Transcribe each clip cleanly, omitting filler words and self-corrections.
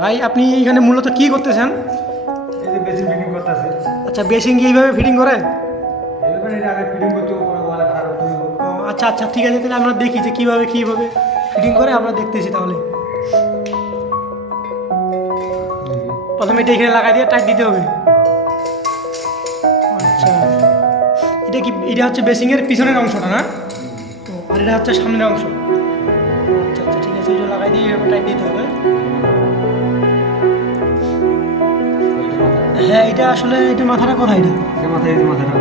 ভাই আপনি এখানে মূলত কি করতেছেন? এই যে বেসিন ফিটিং করতেছে। আচ্ছা, বেসিং কি এইভাবে ফিটিং করে? এইভাবে এটা আগে ফিটিং করতে হবে, পরে ওয়ালে খারাপ করতে হবে। ও, আচ্ছা আচ্ছা, ঠিক আছে, তাহলে আমরা দেখি যে কীভাবে ফিটিং করে আমরা দেখতেছি। তাহলে প্রথমে এটা এখানে লাগাই দিয়ে টাইট দিতে হবে। আচ্ছা, এটা হচ্ছে বেসিংয়ের পিছনের অংশটা না? ও, আর এটা হচ্ছে সামনের অংশ। আচ্ছা আচ্ছা, ঠিক আছে, এটা লাগাই দিয়ে এভাবে টাইট দিতে হবে। হ্যাঁ, এটা আসলে এটা মাথাটা কোথায় এটা? এই মাথায়, এই যে মাথাটা।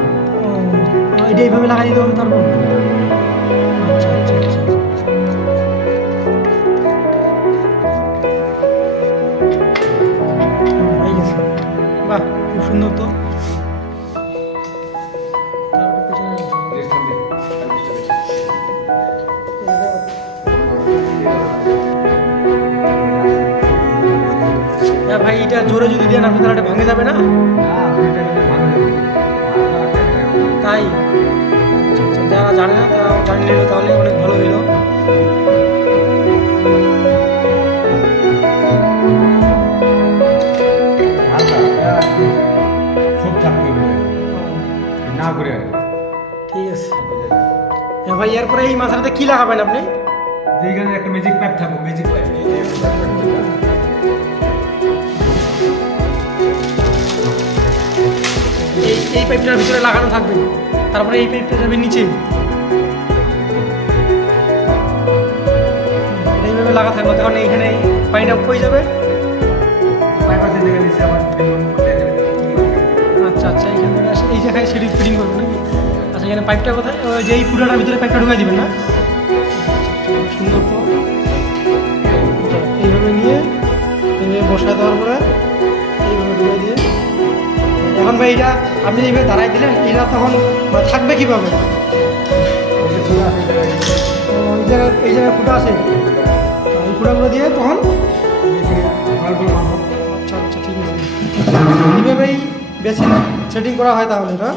ও, এটা এইভাবে লাগাই দিতে হবে তারপর। আচ্ছা আচ্ছা আচ্ছা, হয়ে গেছে। বাহ, খুব সুন্দর তো। তারপর পেছনের অংশ। রেস্ট দে। হ্যাঁ ভাই, এটা জোরে যদি দেন আপনি তাহলে এটা ভেঙে যাবে না? না, এটা কিন্তু ভালো হবে। তাই? আচ্ছা আচ্ছা, যারা জানে না তারা জানি নিল, তাহলে অনেক ভালো হইলো। হালকা, এটা একটু সব থাকতে হবে। না করে আর কি। ঠিক আছে। হ্যাঁ ভাই, এরপরে এই মাথাটাতে কি লাগাবেন আপনি? এইখানে একটা ম্যাজিক পাইপ থাকবে, ম্যাজিক পাইপ। এই পাইপটার ভিতরে লাগানো থাকবে, তারপরে এই পাইপটা যাবে নিচে। এটা এইভাবে লাগা থাকবে, তখন এইখানে পানিটা কই যাবে। পাইপ আছে যেখানে নিচে আবার ফিটিং করতে হবে। আচ্ছা আচ্ছা, এইখানে এই জায়গায় সেটি ফিটিং করবো নাকি? আচ্ছা, এখানে পাইপটা কোথায়? ওই যে এই ফুটাটার ভিতরে পাইপটা ঢুকাই দিবেন না? সুন্দর তো। এইভাবে নিয়ে এইভাবে বসায় দেওয়ার পরে এইভাবে ঢুকাই দিয়ে, এখন ভাই এটা আপনি এইভাবে দাঁড়াই দিলেন, এটা তখন থাকবে কীভাবে? এই জায়গায় ফুটা আছে, এই ফুটাগুলো দিয়ে তখন। আচ্ছা আচ্ছা, ঠিক আছে, এইভাবেই বেসিন সেটিং করা হয় তাহলে, না?